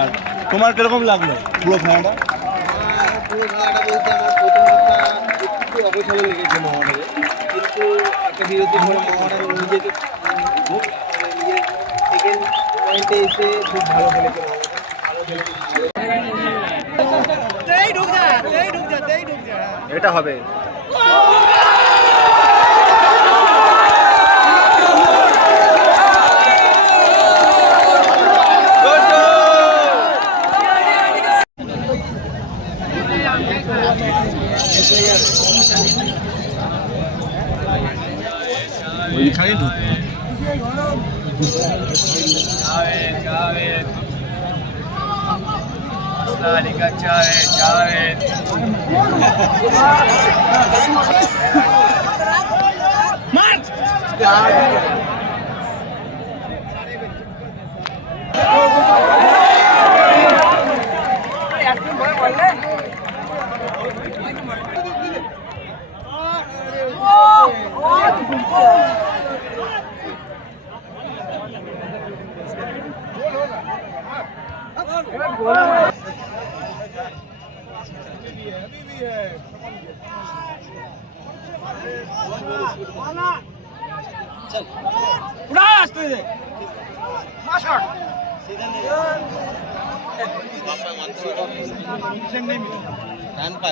আর তোমার কিরকম লাগলো পুরো খেলাটা? পুরো খেলাটা বলতে আমার প্রথমটা একটু অবসরে লেগেছে মোহামেডানের, কিন্তু একটা বিরতির পরে মোহামেডান নিজেকে নিজের সেকেন্ড পয়েন্টে এসে খুব ভালো খেলেছে মোহামেডান। এটা হবে ওইখানে ঢুকবে।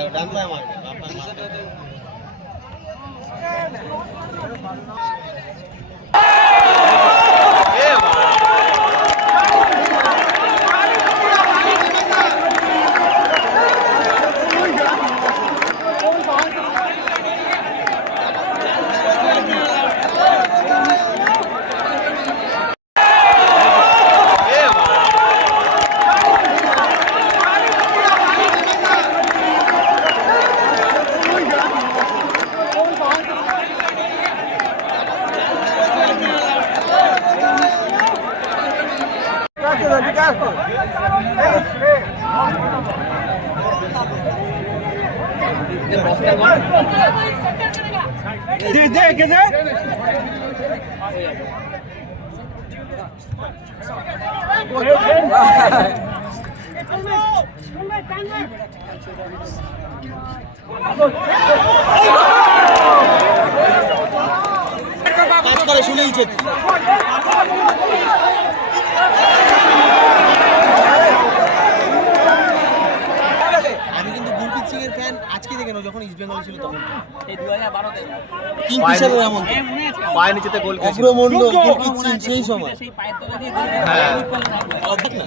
ডান পায়ে মারবে শুনেইছে। আমি কিন্তু গুরপ্রীত সিং এর ফ্যান আজকে দেখে না, যখন ইস্ট বেঙ্গল ছিল তখন এই 2012 তে কিংফিশারের এমন পায়ের নিচেতে গোল করেছিল অগ্রমণ্ড গুরপ্রীত সিং সেই সময়। সেই পায়ের তলা দিয়ে অবাক না,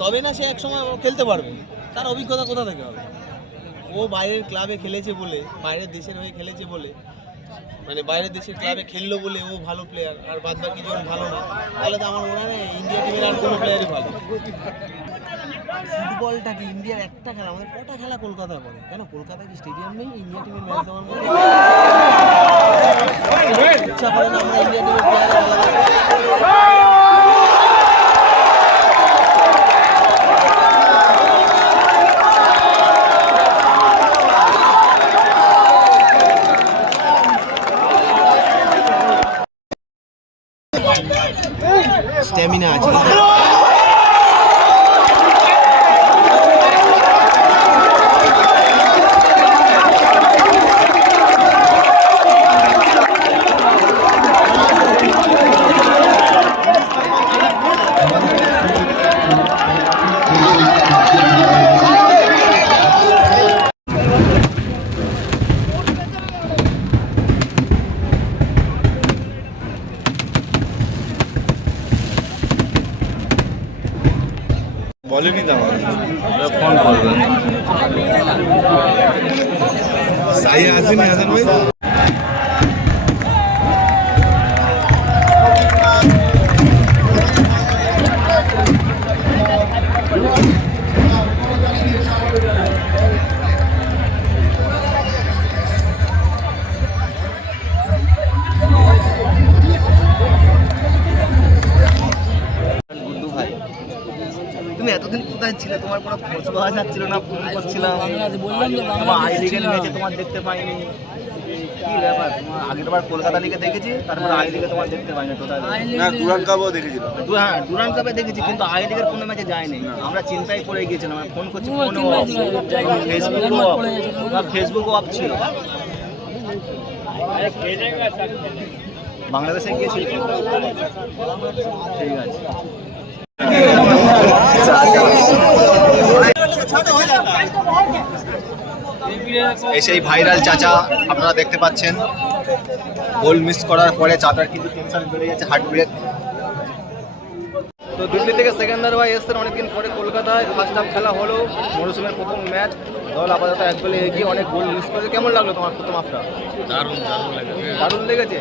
তবে না সে এক সময় খেলতে পারবে। তার অভিজ্ঞতা কোথা থেকে হবে? ও বাইরের ক্লাবে খেলেছে বলে, বাইরের দেশের হয়ে খেলেছে বলে, মানে বাইরের দেশের ক্লাবে খেললো বলে ও ভালো প্লেয়ার, আর বাদ বাকি জন ভালো না, তাহলে তো আমার মনে হয় ইন্ডিয়া টিমের আর কোনো প্লেয়ারই ভালো। ফুটবলটা কি ইন্ডিয়ার একটা খেলা, আমাদের কটা খেলা কলকাতা করে? কেন কলকাতায় কি স্টেডিয়াম নেই ইন্ডিয়া টিমের ম্যাচ দেওয়ার মধ্যে? ইচ্ছা করে না আমরা ইন্ডিয়া টিমের প্লেয়ার স্ট্যামিনা আছে। বলেনি তো ফোন করবে সাই আসেনি হাসান ভাই। এতদিন কোথায় ছিল? তোমার কোনো খোঁজ পাওয়া যাচ্ছিল না, ফোন করছিলাম, বললাম যে আই লিগের ম্যাচে তোমার দেখতে পাইনি। কি ব্যাপার তোমার আগের বার কলকাতা লিগে দেখেছি, তারপর আই লিগে তোমার দেখতে পাইনি টোটাল। না ডুরান্ড কাপও দেখেছিলাম। হ্যাঁ ডুরান্ড কাপে দেখেছি, কিন্তু আই লিগের কোনো ম্যাচে যায়নি। আমরা চিন্তায় পড়ে গিয়েছিলাম, আমি ফোন করছি ফোনও অফ, ফেসবুকও অফ ছিল। বাংলাদেশে গিয়েছি, ঠিক আছে। এই সেই ভাইরাল চাচা আপনারা দেখতে পাচ্ছেন, গোল মিস করার পরে চাচার কিন্তু টেনশন বেড়ে যাচ্ছে, হার্ট ব্রেক। তো দিল্লি থেকে সেকেন্ডার ভাই এসছেন অনেকদিন পরে কলকাতায়, ফার্স্ট হাফ খেলা হলো, মরসুমের প্রথম ম্যাচ, দল আপাতত এক গোলে এগিয়ে, অনেক গোল মিস করেছে। কেমন লাগলো তোমার প্রথম হাফটা? দারুণ লেগেছে।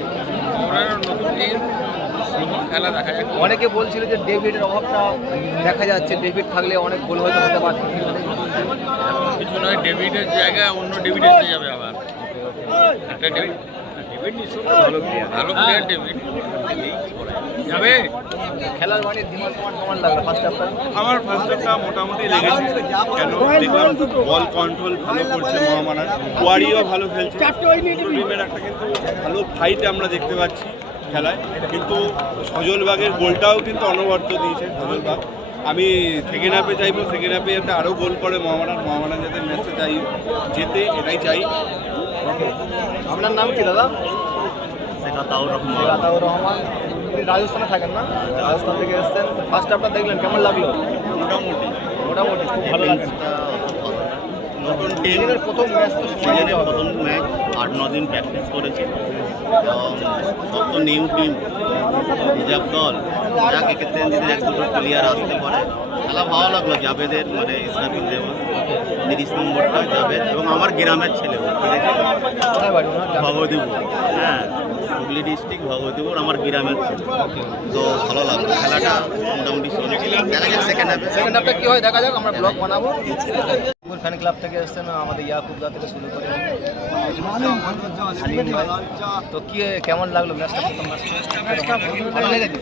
অনেকে বলছিল যে ডেভিডের অভাবটা দেখা যাচ্ছে, ডেভিড থাকলে অনেক গোল হয়তো হতে পারত। কিছু নয়, ডেভিডের জায়গায় অন্য ডেভিড এসে যাবে আবার। একটা ডেভিড ভালো প্লেয়ার, ডেভিড যাবে। খেলার মানে ডিমান্ড কেমন লাগলো ফার্স্ট হাফটা? আমার ফার্স্ট হাফটা মোটামুটি লেগেছে, কেন দেখলাম বল কন্ট্রোল ভালো করছে মহামারান, ওয়ারিও ভালো খেলছে, টিমের একটা কিন্তু ভালো ফাইট আমরা দেখতে পাচ্ছি খেলায়। কিন্তু সজলবাগের গোলটাও কিন্তু অনবদ্য দিয়েছে সজলবাগ। আমি সেকেন্ড হাফে চাইবো, সেকেন্ড হাফে যাতে আরও গোল করে মহামারান যাতে ম্যাচটা চাই যেতে, এটাই চাই। আপনার নাম কি দাদা? আতাউর রহমান। রাজস্থানে থাকেন না? রাজস্থান থেকে এসছেন। ফার্স্ট হাফটা দেখলেন, কেমন লাগলো? মোটামুটি খুব ভালো লাগছে। নতুন সিজনের প্রথম ম্যাচ, তো সিজনের প্রথম ম্যাচ, 8-9 দিন প্র্যাকটিস করেছে এবং সব তো নিউ টিম, রিজার্ভ দল, যাক এক্ষেত্রে যদি 1-2 প্লেয়ার আসতে পারে খেলা ভালো লাগলো। জাবেদের মানে ইসরাফিল দেওয়ান 30 নম্বরটা জাবেদ, এবং আমার গ্রামের ছেলে, কোথায় বাড়ি ওনার? ভগবতীপুর। হ্যাঁ, হুগলি ডিস্ট্রিক্ট ভগবতীপুর আমার গ্রামের ছেলে। তো ভালো লাগলো খেলাটা, মোটামুটি দেখা যাক সেকেন্ড হাফটা কি হয় দেখা যাক, আমরা ব্লগ বানাবো। ফ্যান ক্লাব থেকে এসছেন আমাদের ইয়াকুব দা থেকে শুরু করে হালিম ভাই। তো কি কেমন লাগলো ম্যাচটা? প্রথম ম্যাচটা ভালো লেগেছে।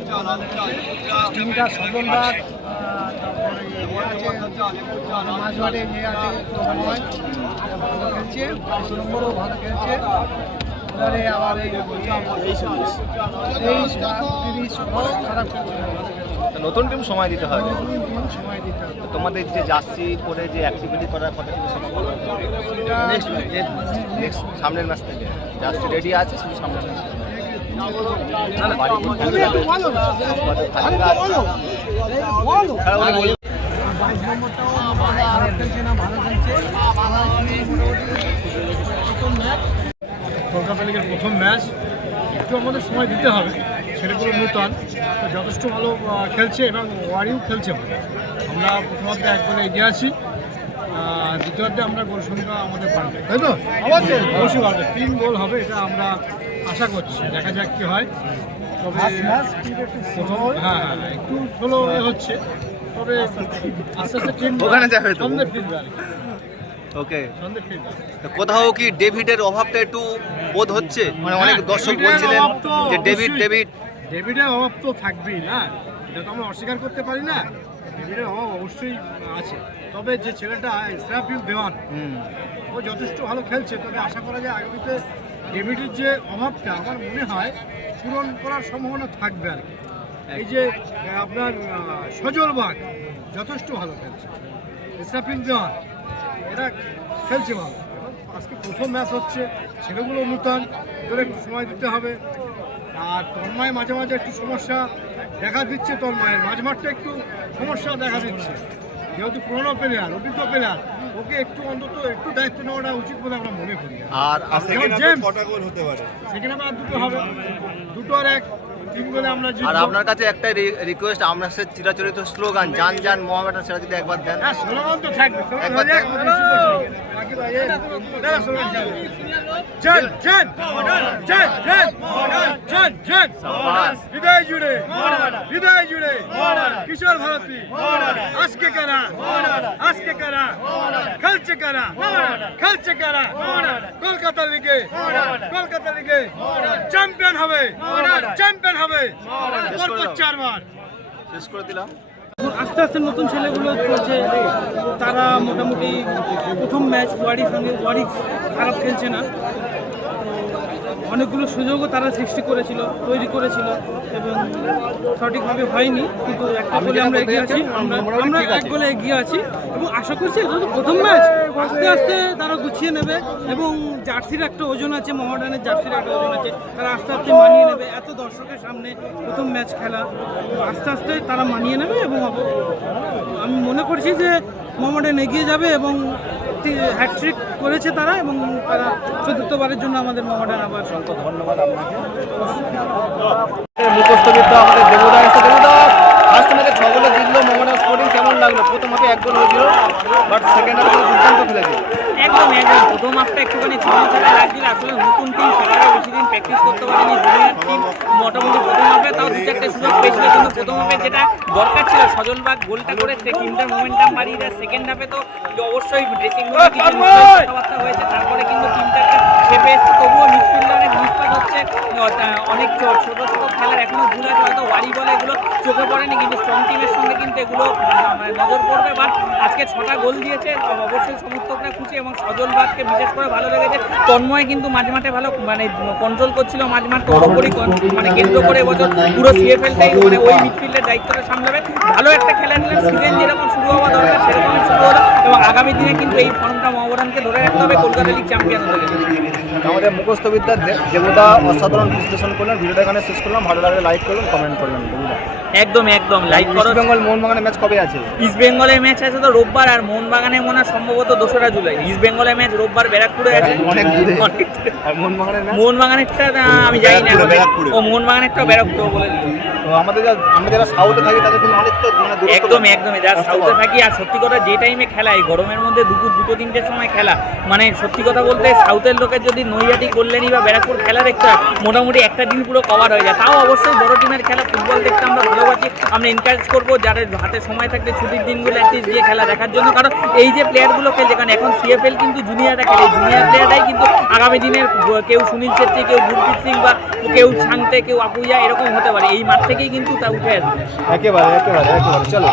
টিমটা সজলবাগ, মাঝমাঠে যে আছে ভালো খেলছে, 22 নম্বরও ভালো খেলছে। এবারে আবার এই 23-30 খারাপ খেলছে। নতুন টিম সময় দিতে হবে, সময় দিতে হবে। তোমাদের যে জার্সি পরে যে অ্যাক্টিভিটি করার কথা ছিল সেটা নেক্সট সামনের ম্যাচ থেকে জার্সি রেডি আছে, শুধু সামনের ম্যাচ কলকাতা লিগের প্রথম ম্যাচ, একটু আমাদের সময় দিতে হবে। ছেলেগুলো নূতন, যথেষ্ট ভালো খেলছে এবং ওয়ারিও খেলছে ভালো। আমরা প্রথমার্ধে 1 গোলে এগিয়ে আছি, দ্বিতীয়ার্ধে আমরা গোল সংখ্যা আমাদের বাড়বে, তাই তো? অবশ্যই বাড়বে, 3 গোল হবে, এটা আমরা আশা করছি। দেখা যাক কী হয়। তবে প্রথম একটু স্লো হচ্ছে, তবে আস্তে আস্তে টিম ওখানে যাবে তো। সন্ধ্যে ফিরবে আর কি। ওকে, সন্ধ্যে ফিরবে। কোথাও কি ডেভিডের অভাবটা একটু বোধ হচ্ছে? মানে অনেক দর্শক বলছিলেন যে ডেভিডের অভাব তো থাকবেই না, এটা তো আমরা অস্বীকার করতে পারি না। ডেভিডের অভাব অবশ্যই আছে, তবে যে ছেলেটা ইসরাফিল দেওয়ান, ও যথেষ্ট ভালো খেলছে। তবে আশা করা যায় আগামীতে ডেভিডের যে অভাবটা আমার মনে হয় পূরণ করার সম্ভাবনা থাকবে আর কি। এই যে আপনার সজলবাগ যথেষ্ট ভালো খেলছে, ইসরাফিল দেওয়ান এরা খেলছে ভালো। আজকে প্রথম ম্যাচ হচ্ছে, ছেলেগুলো নূতন, ওদের একটু সময় দিতে হবে। আর তন্ময় মাঝে মাঝে একটু সমস্যা দেখা দিচ্ছে, তন্ময়ের মাঝমাঠটা একটু সমস্যা দেখা দিচ্ছে, যেহেতু পুরোনো প্লেয়ার, অভিজ্ঞ প্লেয়ার, ওকে একটু অন্তত একটু দায়িত্ব নেওয়াটা উচিত বলে আমরা মনে করি। আর কটা গোল হতে পারে? সেখানে আবার 2 হবে, 2 আর 1, 3 গোলে আমরা জিতবো। আর আপনার কাছে একটা রিকোয়েস্ট, আমরা সে চিরাচরিত স্লোগান জান জান মোহামেডান, সেটা যদি একবার দেন। হ্যাঁ, স্লোগান তো থাকবে, স্লোগান হয়ে যাক। বাকি ভাই দাদা স্লোগান চালু। জয় জয় মডার্ন, জয় জয় মডার্ন, জয় জয় মডার্ন, হৃদয় জুড়ে মডার্ন, হৃদয় জুড়ে মডার্ন, কিশোর ভারতী মডার্ন, আজকে কারা মডার্ন, আজকে কারা মডার্ন, খেলছে কারা মডার্ন, খেলছে কারা মডার্ন, কলকাতা লিগে মডার্ন, কলকাতা লিগে মডার্ন, চ্যাম্পিয়ন হবে মডার্ন, চ্যাম্পিয়ন হবে মডার্ন, পরপর 4 বার। শেষ করে দিলাম। আস্তে আস্তে নতুন ছেলেগুলো চলছে, তারা মোটামুটি প্রথম ম্যাচ ওয়ারির সঙ্গে, ওয়ারি খারাপ খেলছে না, অনেকগুলো সুযোগও তারা সৃষ্টি করেছিল, তৈরি করেছিল এবং সঠিকভাবে হয়নি, কিন্তু একটা গোলে আমরা এগিয়ে আছি, আমরা এক গোলে এগিয়ে আছি এবং আশা করছি এটা তো প্রথম ম্যাচ, আস্তে আস্তে তারা গুছিয়ে নেবে এবং জার্সির একটা ওজন আছে, মোহামেডানের জার্সির একটা ওজন আছে, তারা আস্তে আস্তে মানিয়ে নেবে। এত দর্শকের সামনে প্রথম ম্যাচ খেলা, আস্তে আস্তে তারা মানিয়ে নেবে এবং আমি মনে করছি যে মোহামেডান এগিয়ে যাবে এবং হ্যাটট্রিক করেছে তারা এবং তারা চতুর্থবারের জন্য আমাদের মোহামেডান আবার ধন্যবাদ আপনাকে। মুখস্থবিদ্যা আমাদের দেবুদা এসে, দেবুদা ফার্স্ট ম্যাচে 6 গোলে জিতলো মোহামেডান স্পোর্টিং, কেমন লাগলো? প্রথম হাফে 1 গোল হয়েছিল, বাট সেকেন্ড হাফে দুর্দান্ত খেলেছে। একদম প্রথম হাফটা একটুখানি ছড়া লাগছিল, আসলে নতুন টিম সেভাবে বেশি দিন প্র্যাকটিস করতে পারেনি, জুনিয়র টিম মোটামুটি প্রথম হাফে তাও 2-4টে সুযোগ পেয়েছিল, কিন্তু প্রথম হাফে যেটা দরকার ছিল সজলবাগ গোলটা করে টিমটার মোমেন্টাম বাড়িয়ে দেয়। সেকেন্ড হাফে তো অবশ্যই ড্রেসিং রুমে কিছু কথাবার্তা হয়েছে, তারপরে কিন্তু টিমটা একটা খেপে এসছে, তবুও মিডফিল্ডে অনেক মিসপাস হচ্ছে, অনেক ছোট ছোট খেলার এখনো ভুল আছে, হয়তো ওয়ারি বলে এগুলো চোখে পড়েনি, কিন্তু স্ট্রং টিমের সঙ্গে কিন্তু এগুলো নজর পড়বে। বাট আজকে 6টা গোল দিয়েছে, অবশ্যই সমর্থকরা খুশি এবং সজলবাগকে বিশেষ করে ভালো লেগেছে। তন্ময় কিন্তু মাঝে ভালো কন্ট্রোল করছিল, মাঝমাঠ পুরোপুরি কেন্দ্র করে এবছর পুরো সিএফএলটাই ওই মিডফিল্ডের দায়িত্বটা সামলাবে। ভালো একটা খেলা নিলেন, সিজন যেরকম শুরু হওয়া দরকার সেরকমই শুরু হলো এবং আগামী দিনে কিন্তু এই ফর্মটা মোহামেডানকে ধরে রাখতে হবে কলকাতা লিগ চ্যাম্পিয়ন হতে গেলে। আমাদের মুখস্থবিদ্যার দেবুদা অসাধারণ বিশ্লেষণ করলেন। ভিডিওটা এখানে শেষ করলাম, ভালো লাগলে লাইক করুন, কমেন্ট করবেন। একদম লাইক করো। ইস্ট বেঙ্গল মোহনবাগানের ম্যাচ কবে আছে? ইস্ট বেঙ্গলের ম্যাচ আছে তো রোববার, আর মোহনবাগানের মনে হয় সম্ভবত 2রা জুলাই। ইস্ট বেঙ্গলের ম্যাচ রোববার ব্যারাকপুরে আছে। অনেক দূরে। আর মোহনবাগানেরটা আমি জানি না, ও মোহনবাগানেরটা ব্যারাকপুর বলে দিল। তো আমরা যারা সাউথে থাকি তাদের কিন্তু অনেক তো একদমই যারা সাউথে থাকি, আর সত্যি কথা যে টাইমে খেলা এই গরমের মধ্যে দুপুর 2-3টের সময় খেলা, মানে সত্যি কথা বলতে সাউথের লোকের যদি নৈহাটি কল্যাণী বা ব্যারাকপুর খেলা দেখতে হয় মোটামুটি একটা দিন পুরো কভার হয়ে যায়। তাও অবশ্যই বড় টিমের খেলা ফুটবল দেখতে আমরা ভালোবাসি, আমরা এনকারেজ করবো যাদের হাতে সময় থাকলে ছুটির দিনগুলো অ্যাটলিস্ট দিয়ে খেলা দেখার জন্য, কারণ এই যে প্লেয়ারগুলো খেলছে, কারণ এখন সিএফএল কিন্তু জুনিয়ররা খেলে, জুনিয়র প্লেয়াররাই কিন্তু আগামী দিনের কেউ সুনীল ছেত্রী, কেউ গুরপ্রীত সিং বা কেউ ছাংতে, কেউ আপুইয়া এরকম হতে পারে, এই মাঠ থেকেই কিন্তু তা উঠে আসবে। একেবারে চলো।